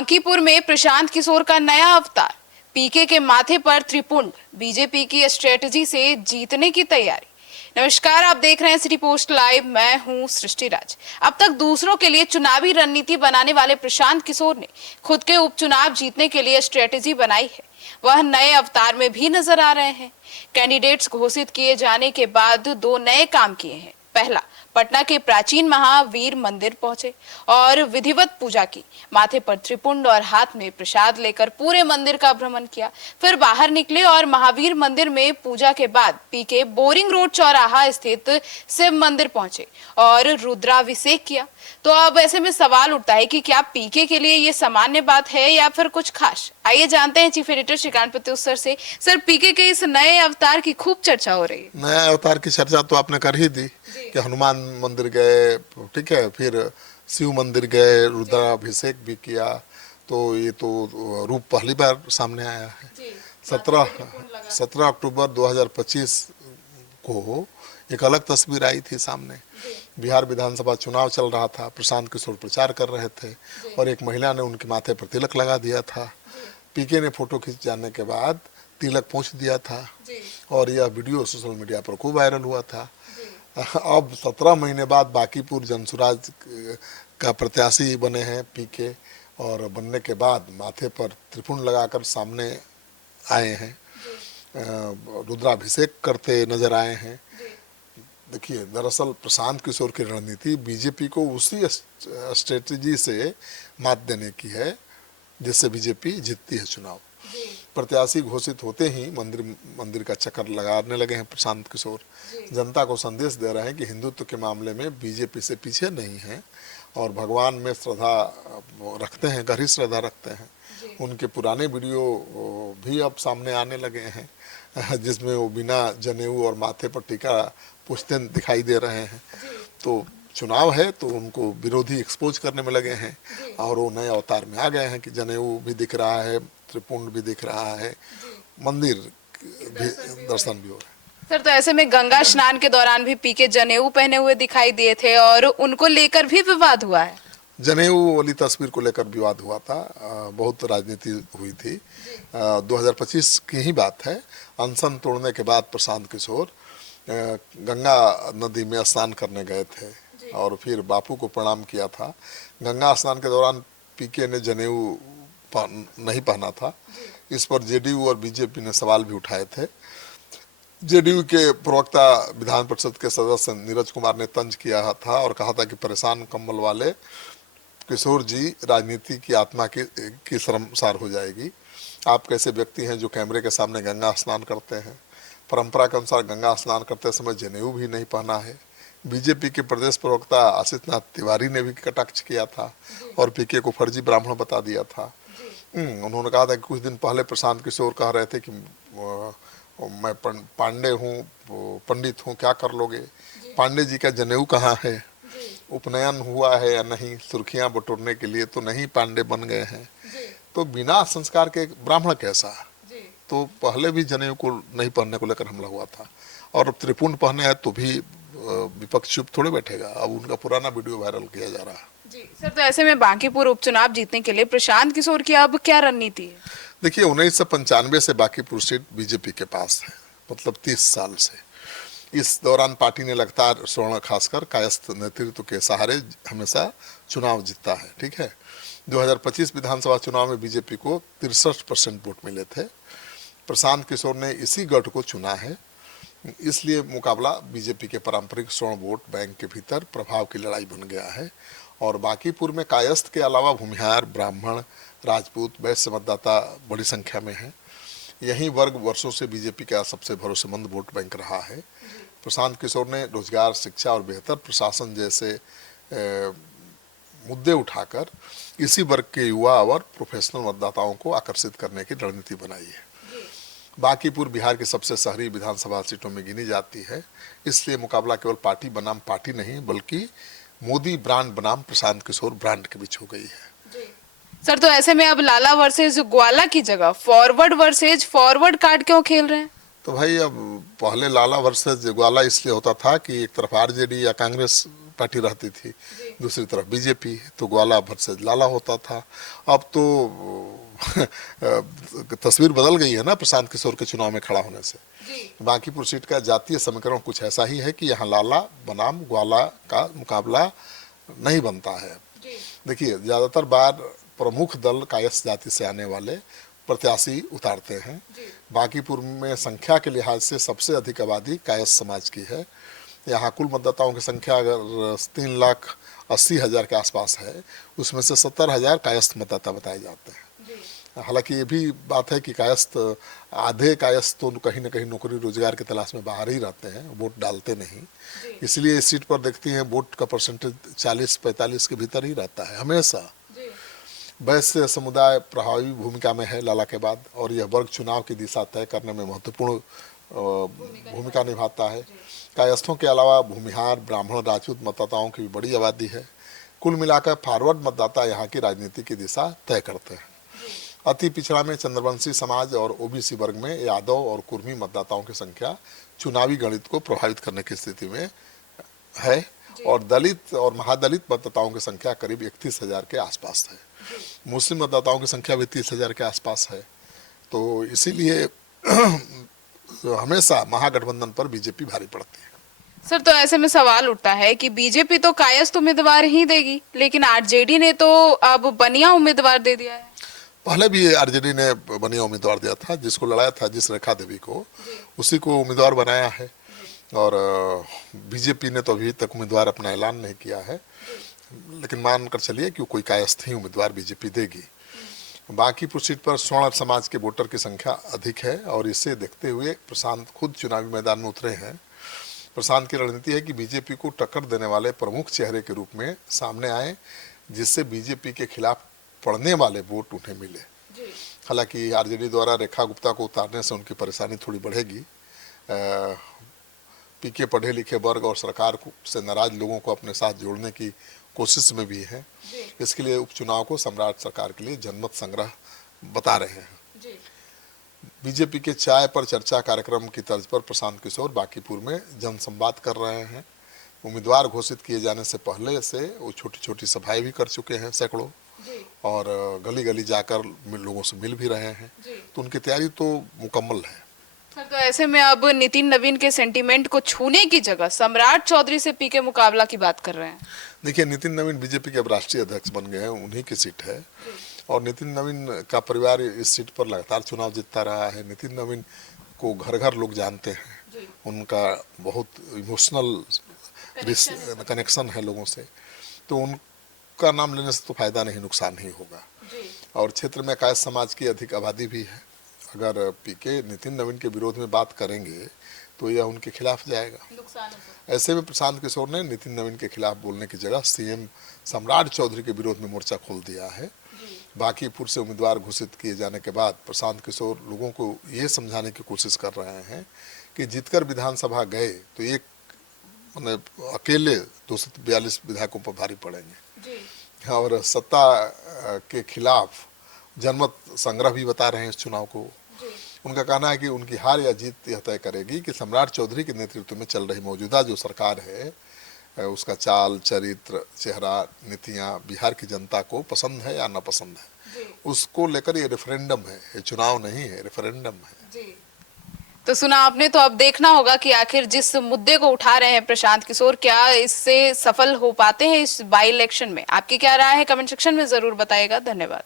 बांकीपुर में प्रशांत किशोर का नया अवतार, पीके के माथे पर त्रिपुंड, बीजेपी की स्ट्रेटजी से जीतने की तैयारी। नमस्कार, आप देख रहे हैं सिटी पोस्ट लाइव। मैं हूं सृष्टि राज। अब तक दूसरों के लिए चुनावी रणनीति बनाने वाले प्रशांत किशोर ने खुद के उपचुनाव जीतने के लिए स्ट्रेटजी बनाई है। वह नए अवतार में भी नजर आ रहे हैं। कैंडिडेट्स घोषित किए जाने के बाद दो नए काम किए हैं। पहला, पटना के प्राचीन महावीर मंदिर पहुंचे और विधिवत पूजा की। माथे पर त्रिपुंड और हाथ में प्रसाद लेकर पूरे मंदिर का भ्रमण किया। फिर बाहर निकले और महावीर मंदिर में पूजा के बाद पीके बोरिंग रोड चौराहा स्थित शिव मंदिर पहुंचे और रुद्राभिषेक किया। तो अब ऐसे में सवाल उठता है कि क्या पीके के लिए ये सामान्य बात है या फिर कुछ खास? आइए जानते हैं चीफ एडिटर श्रीकांत प्रत्युष से। सर, पीके के इस नए अवतार की खूब चर्चा हो रही है। नया अवतार की चर्चा तो आपने कर ही दी कि हनुमान मंदिर गए, ठीक है, फिर शिव मंदिर गए, रुद्राभिषेक भी किया। तो ये तो रूप पहली बार सामने आया है। 17 अक्टूबर 2025 को एक अलग तस्वीर आई थी सामने। बिहार विधानसभा चुनाव चल रहा था, प्रशांत किशोर प्रचार कर रहे थे और एक महिला ने उनके माथे पर तिलक लगा दिया था। पीके ने फोटो खींच जाने के बाद तिलक पहुंच दिया था और यह वीडियो सोशल मीडिया पर खूब वायरल हुआ था। अब 17 महीने बाद बांकीपुर जनसुराज का प्रत्याशी बने हैं पीके और बनने के बाद माथे पर त्रिपुंड लगाकर सामने आए हैं, रुद्राभिषेक करते नजर आए हैं। देखिए, दरअसल प्रशांत किशोर की रणनीति बीजेपी को उसी स्ट्रेटजी से मात देने की है जिससे बीजेपी जीतती है चुनाव। प्रत्याशी घोषित होते ही मंदिर का चक्कर लगाने लगे हैं प्रशांत किशोर। जनता को संदेश दे रहे हैं कि हिंदुत्व के मामले में बीजेपी से पीछे नहीं है और भगवान में श्रद्धा रखते हैं, गहरी श्रद्धा रखते हैं। उनके पुराने वीडियो भी अब सामने आने लगे हैं जिसमें वो बिना जनेऊ और माथे पर टीका पूछते दिखाई दे रहे हैं। तो चुनाव है तो उनको विरोधी एक्सपोज करने में लगे हैं और वो नए अवतार में आ गए हैं कि जनेऊ भी दिख रहा है, त्रिपुंड भी दिख रहा है, मंदिर भी दर्शन भी हो रहा है। सर, तो ऐसे में गंगा स्नान के दौरान भी पीके जनेऊ पहने हुए दिखाई दिए थे और उनको लेकर भी विवाद हुआ है। जनेऊ वाली तस्वीर को लेकर विवाद हुआ था, बहुत राजनीति हुई थी। 2025 की ही बात है। अनशन तोड़ने के बाद प्रशांत किशोर गंगा नदी में स्नान करने गए थे और फिर बापू को प्रणाम किया था। गंगा स्नान के दौरान पीके ने जनेऊ नहीं पहना था। इस पर जेडीयू और बीजेपी ने सवाल भी उठाए थे। जेडीयू के प्रवक्ता विधान परिषद के सदस्य नीरज कुमार ने तंज किया था और कहा था कि परेशान कम्बल वाले किशोर जी राजनीति की आत्मा की शर्मसार हो जाएगी। आप कैसे व्यक्ति हैं जो कैमरे के सामने गंगा स्नान करते हैं? परंपरा के अनुसार गंगा स्नान करते समय जनेऊ भी नहीं पहना है। बीजेपी के प्रदेश प्रवक्ता आशीष नाथ तिवारी ने भी कटाक्ष किया था और पीके को फर्जी ब्राह्मण बता दिया था। उन्होंने कहा था कि कुछ दिन पहले प्रशांत किशोर कह रहे थे कि मैं पांडे हूँ, पंडित हूँ, क्या कर लोगे? पांडे जी का जनेऊ कहाँ है? उपनयन हुआ है या नहीं? सुर्खियां बटोरने के लिए तो नहीं पांडे बन गए हैं। तो बिना संस्कार के ब्राह्मण कैसा? तो पहले भी जनेऊ को नहीं पहनने को लेकर हमला हुआ था और अब त्रिपुंड पहने हैं तो भी विपक्ष चुप थोड़े बैठेगा। अब उनका पुराना वीडियो वायरल किया जा रहा है। जी सर, तो ऐसे में बांकीपुर उपचुनाव जीतने के लिए प्रशांत किशोर की अब क्या रणनीति है? देखिए, 1995 से बांकीपुर सीट बीजेपी के पास है, मतलब 30 साल से। इस दौरान पार्टी ने लगातार स्वर्ण खासकर कायस्थ नेतृत्व के सहारे हमेशा चुनाव जीतता है, ठीक है। 2025 विधानसभा चुनाव में बीजेपी को 63% वोट मिले थे। प्रशांत किशोर ने इसी गढ़ को चुना है, इसलिए मुकाबला बीजेपी के पारंपरिक स्वर्ण वोट बैंक के भीतर प्रभाव की लड़ाई बन गया है। और बांकीपुर में कायस्थ के अलावा भूमिहार, ब्राह्मण, राजपूत, वैश्य मतदाता बड़ी संख्या में है। यही वर्ग वर्षों से बीजेपी का सबसे भरोसेमंद वोट बैंक रहा है। प्रशांत किशोर ने रोजगार, शिक्षा और बेहतर प्रशासन जैसे मुद्दे उठाकर इसी वर्ग के युवा और प्रोफेशनल मतदाताओं को आकर्षित करने की रणनीति बनाई है। बांकीपुर बिहार की सबसे शहरी विधानसभा सीटों में गिनी जाती है, इसलिए मुकाबला केवल पार्टी बनाम पार्टी नहीं बल्कि मोदी ब्रांड बनाम प्रशांत किशोर ब्रांड के बीच हो गई है। सर, तो ऐसे में अब लाला वर्सेज ग्वाला की जगह फॉरवर्ड वर्सेज फॉरवर्ड कार्ड क्यों खेल रहे हैं? तो भाई, अब पहले लाला वर्सेज ग्वाला इसलिए होता था कि एक तरफ आरजेडी या कांग्रेस पार्टी रहती थी, दूसरी तरफ बीजेपी, तो ग्वाला वर्सेज लाला होता था। अब तो तस्वीर बदल गई है ना प्रशांत किशोर के चुनाव में खड़ा होने से। बांकीपुर सीट का जातीय समीकरण कुछ ऐसा ही है कि यहाँ लाला बनाम ग्वाला का मुकाबला नहीं बनता है। देखिए, ज्यादातर बार प्रमुख दल कायस्थ जाति से आने वाले प्रत्याशी उतारते हैं। बांकीपुर में संख्या के लिहाज से सबसे अधिक आबादी कायस्थ समाज की है। यहाँ कुल मतदाताओं की संख्या अगर 3,80,000 के आसपास है, उसमें से 70,000 कायस्थ मतदाता बताए जाते हैं। हालांकि ये भी बात है कि कायस्थ, आधे कायस्थ तो कहीं ना कहीं नौकरी रोजगार की तलाश में बाहर ही रहते हैं, वोट डालते नहीं। इसलिए इस सीट पर देखती हैं वोट का परसेंटेज 40-45 के भीतर ही रहता है हमेशा। वैश्य समुदाय प्रभावी भूमिका में है लाला के बाद, और यह वर्ग चुनाव की दिशा तय करने में महत्वपूर्ण भूमिका निभाता है। कायस्थों के अलावा भूमिहार, ब्राह्मण, राजपूत मतदाताओं की भी बड़ी आबादी है। कुल मिलाकर फॉरवर्ड मतदाता यहाँ की राजनीति की दिशा तय करते हैं। अति पिछड़ा में चंद्रवंशी समाज और ओबीसी वर्ग में यादव और कुर्मी मतदाताओं की संख्या चुनावी गणित को प्रभावित करने की स्थिति में है, और दलित और महादलित मतदाताओं की संख्या करीब 31,000 के आसपास है। मुस्लिम मतदाताओं की संख्या भी 30,000 के आसपास है। तो इसीलिए हमेशा महागठबंधन पर बीजेपी भारी पड़ती है। सर, तो ऐसे में सवाल उठता है कि बीजेपी तो कायस्थ उम्मीदवार ही देगी, लेकिन आरजेडी ने तो अब बनिया उम्मीदवार दे दिया है। पहले भी आरजेडी ने बनिया उम्मीदवार दिया था, जिसको लड़ाया था, जिस रेखा देवी को, उसी को उम्मीदवार बनाया है। और बीजेपी ने तो अभी तक उम्मीदवार अपना ऐलान नहीं किया है, लेकिन मानकर चलिए कि कोई कायस्थ ही उम्मीदवार बीजेपी देगी। बांकीपुर सीट पर स्वर्ण समाज के वोटर की संख्या अधिक है, और इसे देखते हुए प्रशांत खुद चुनावी मैदान में उतरे हैं। प्रशांत की रणनीति है कि बीजेपी को टक्कर देने वाले प्रमुख चेहरे के रूप में सामने आए, जिससे बीजेपी के खिलाफ पड़ने वाले वोट उन्हें मिले। हालांकि आरजेडी द्वारा रेखा गुप्ता को उतारने से उनकी परेशानी थोड़ी बढ़ेगी। पीके पढ़े लिखे वर्ग और सरकार से नाराज लोगों को अपने साथ जोड़ने की कोशिश में भी है। इसके लिए उपचुनाव को सम्राट सरकार के लिए जनमत संग्रह बता रहे हैं। बीजेपी के चाय पर चर्चा कार्यक्रम की तर्ज पर प्रशांत किशोर बांकीपुर में जनसंवाद कर रहे हैं। उम्मीदवार घोषित किए जाने से पहले से वो छोटी छोटी सभाएं भी कर चुके हैं सैकड़ों, और गली गली जाकर लोगों से मिल भी रहे हैं। तो उनकी तैयारी तो मुकम्मल है। सर, तो ऐसे में अब नितिन नवीन के सेंटीमेंट को छूने की जगह सम्राट चौधरी से पीके मुकाबला की बात कर रहे हैं। देखिए, नितिन नवीन बीजेपी के अब राष्ट्रीय अध्यक्ष बन गए हैं, उन्हीं की सीट है, और नितिन नवीन का परिवार इस सीट पर लगातार चुनाव जीतता रहा है। नितिन नवीन को घर घर लोग जानते हैं, उनका बहुत इमोशनल कनेक्शन है लोगों से, तो उनका नाम लेने से तो फायदा नहीं, नुकसान ही होगा। और क्षेत्र में कायस्थ समाज की अधिक आबादी भी है। अगर पीके नितिन नवीन के विरोध में बात करेंगे तो यह उनके खिलाफ जाएगा। ऐसे में प्रशांत किशोर ने नितिन नवीन के खिलाफ बोलने की जगह सीएम सम्राट चौधरी के विरोध में मोर्चा खोल दिया है। बांकीपुर से उम्मीदवार घोषित किए जाने के बाद प्रशांत किशोर लोगों को ये समझाने की कोशिश कर रहे हैं कि जीतकर विधानसभा गए तो एक अकेले 242 विधायकों पर भारी पड़ेंगे, और सत्ता के खिलाफ जनमत संग्रह भी बता रहे हैं इस चुनाव को। उनका कहना है कि उनकी हार या जीत यह तय करेगी कि सम्राट चौधरी के नेतृत्व में चल रही मौजूदा जो सरकार है, उसका चाल, चरित्र, चेहरा, नीतियां बिहार की जनता को पसंद है या नापसंद है, उसको लेकर ये रेफरेंडम है, ये चुनाव नहीं है, रेफरेंडम है। तो सुना आपने, तो अब देखना होगा कि आखिर जिस मुद्दे को उठा रहे हैं प्रशांत किशोर, क्या इससे सफल हो पाते हैं इस बाई इलेक्शन में। आपकी क्या राय है, कमेंट सेक्शन में जरूर बताइएगा। धन्यवाद।